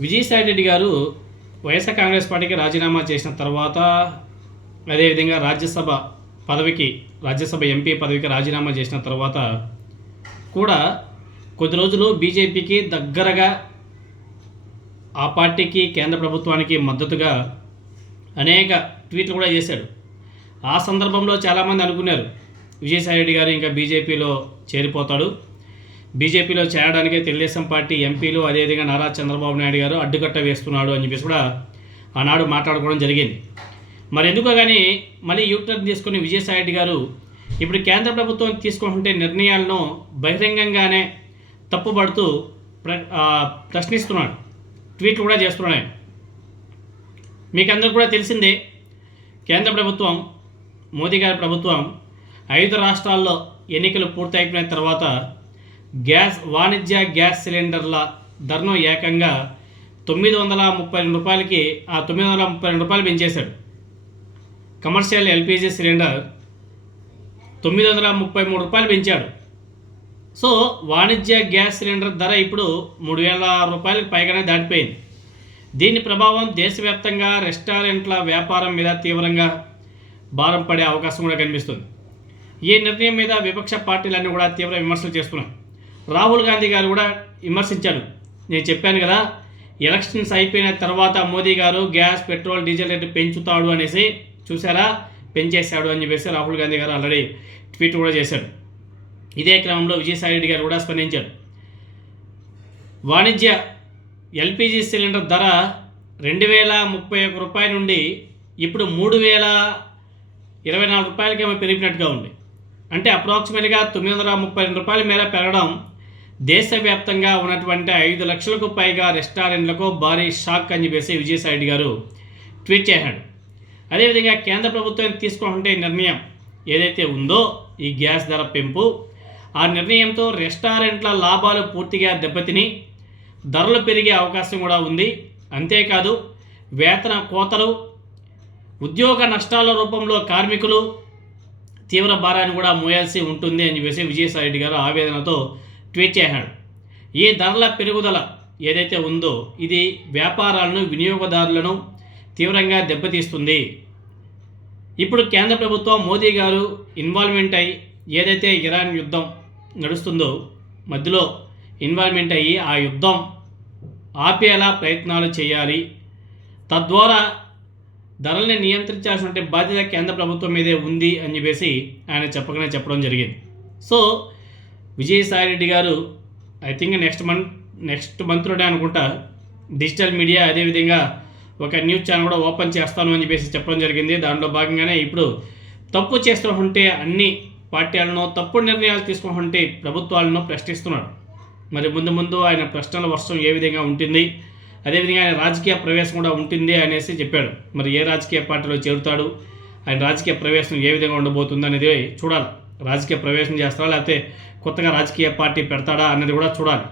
విజయసాయిరెడ్డి గారు వైఎస్ఆర్ కాంగ్రెస్ పార్టీకి రాజీనామా చేసిన తర్వాత, అదేవిధంగా రాజ్యసభ ఎంపీ పదవికి రాజీనామా చేసిన తర్వాత కూడా కొద్ది రోజులు బీజేపీకి దగ్గరగా, ఆ పార్టీకి కేంద్ర ప్రభుత్వానికి మద్దతుగా అనేక ట్వీట్లు కూడా చేశాడు. ఆ సందర్భంలో చాలామంది అనుకున్నారు విజయసాయిరెడ్డి గారు ఇంకా బీజేపీలో చేరిపోతాడు, బీజేపీలో చేరడానికే తెలుగుదేశం పార్టీ ఎంపీలు అదేవిధంగా నారా చంద్రబాబు నాయుడు గారు అడ్డుకట్ట వేస్తున్నాడు అని చెప్పేసి కూడా ఆనాడు మాట్లాడుకోవడం జరిగింది. మరి ఎందుకో కానీ మళ్ళీ యూటర్న్ తీసుకుని విజయసాయిరెడ్డి గారు ఇప్పుడు కేంద్ర ప్రభుత్వం తీసుకుంటుంటే నిర్ణయాలను బహిరంగంగానే తప్పుపడుతూ ప్రశ్నిస్తున్నాడు, ట్వీట్లు కూడా చేస్తున్నాడు. మీకు అందరూ కూడా తెలిసిందే, కేంద్ర ప్రభుత్వం, మోదీ గారి ప్రభుత్వం 5 రాష్ట్రాల్లో ఎన్నికలు పూర్తయిపోయిన తర్వాత వాణిజ్య గ్యాస్ సిలిండర్ల ధరను ఏకంగా 932 రూపాయలకి, ఆ 932 రూపాయలు పెంచేశాడు. కమర్షియల్ ఎల్పిజి సిలిండర్ 933 రూపాయలు పెంచాడు. సో వాణిజ్య గ్యాస్ సిలిండర్ ధర ఇప్పుడు 3000 రూపాయలకు పైగానే దాటిపోయింది. దీని ప్రభావం దేశవ్యాప్తంగా రెస్టారెంట్ల వ్యాపారం మీద తీవ్రంగా భారం పడే అవకాశం కూడా కనిపిస్తుంది. ఈ నిర్ణయం మీద విపక్ష పార్టీలన్నీ కూడా తీవ్ర విమర్శలు చేస్తున్నాయి. రాహుల్ గాంధీ గారు కూడా విమర్శించాడు. నేను చెప్పాను కదా, ఎలక్షన్స్ అయిపోయిన తర్వాత మోదీ గారు గ్యాస్, పెట్రోల్, డీజిల్ రేటు పెంచుతాడు అనేసి, చూసారా పెంచేశాడు అని చెప్పేసి రాహుల్ గాంధీ గారు ఆల్రెడీ ట్వీట్ కూడా చేశాడు. ఇదే క్రమంలో విజయసాయిరెడ్డి గారు కూడా స్పందించారు. వాణిజ్య ఎల్పిజి సిలిండర్ ధర 2031 రూపాయల నుండి ఇప్పుడు 3024 రూపాయలకేమో పెరిగినట్టుగా ఉంది. అంటే అప్రాక్సిమేట్గా 932 రూపాయల మేర పెరగడం దేశవ్యాప్తంగా ఉన్నటువంటి 5 లక్షలకు పైగా రెస్టారెంట్లకు భారీ షాక్ అని చెప్పేసి విజయసాయిరెడ్డి గారు ట్వీట్ చేశాడు. అదేవిధంగా కేంద్ర ప్రభుత్వం తీసుకుంటే నిర్ణయం ఏదైతే ఉందో ఈ గ్యాస్ ధర పెంపు, ఆ నిర్ణయంతో రెస్టారెంట్ల లాభాలు పూర్తిగా దెబ్బతిని ధరలు పెరిగే అవకాశం కూడా ఉంది. అంతేకాదు వేతన కోతలు, ఉద్యోగ నష్టాల రూపంలో కార్మికులు తీవ్ర భారాన్ని కూడా మోయాల్సి ఉంటుంది అని చెప్పేసి విజయసాయిరెడ్డి గారు ఆవేదనతో ట్వీట్ చేశాడు. ఈ ధరల పెరుగుదల ఏదైతే ఉందో ఇది వ్యాపారాలను, వినియోగదారులను తీవ్రంగా దెబ్బతీస్తుంది. ఇప్పుడు కేంద్ర ప్రభుత్వం, మోదీ గారు ఇన్వాల్వ్మెంట్ అయ్యి ఏదైతే ఇరాన్ యుద్ధం నడుస్తుందో మధ్యలో ఇన్వాల్వ్మెంట్ అయ్యి ఆ యుద్ధం ఆపేలా ప్రయత్నాలు చేయాలి. తద్వారా ధరల్ని నియంత్రించాల్సిన బాధ్యత కేంద్ర ప్రభుత్వం మీదే ఉంది అని చెప్పేసి ఆయన చెప్పడం జరిగింది. సో విజయసాయిరెడ్డి గారు ఐ థింక్ నెక్స్ట్ మంత్లోనే అనుకుంటా డిజిటల్ మీడియా అదేవిధంగా ఒక న్యూస్ ఛానల్ కూడా ఓపెన్ చేస్తాను అని చెప్పేసి చెప్పడం జరిగింది. దాంట్లో భాగంగానే ఇప్పుడు తప్పు చేస్తుంటే అన్ని పార్టీలను, తప్పుడు నిర్ణయాలు తీసుకుంటుంటే ప్రభుత్వాలను ప్రశ్నిస్తున్నాడు. మరి ముందు ఆయన ప్రశ్నల వర్షం ఏ విధంగా ఉంటుంది, అదేవిధంగా ఆయన రాజకీయ ప్రవేశం కూడా ఉంటుంది అనేసి చెప్పాడు. మరి ఏ రాజకీయ పార్టీలో చేరుతాడు, ఆయన రాజకీయ ప్రవేశం ఏ విధంగా ఉండబోతుంది అనేది చూడాలి. రాజకీయ ప్రవేశం చేస్తాడా లేకపోతే కొత్తగా రాజకీయ పార్టీ పెడతాడా అన్నది కూడా చూడాలి.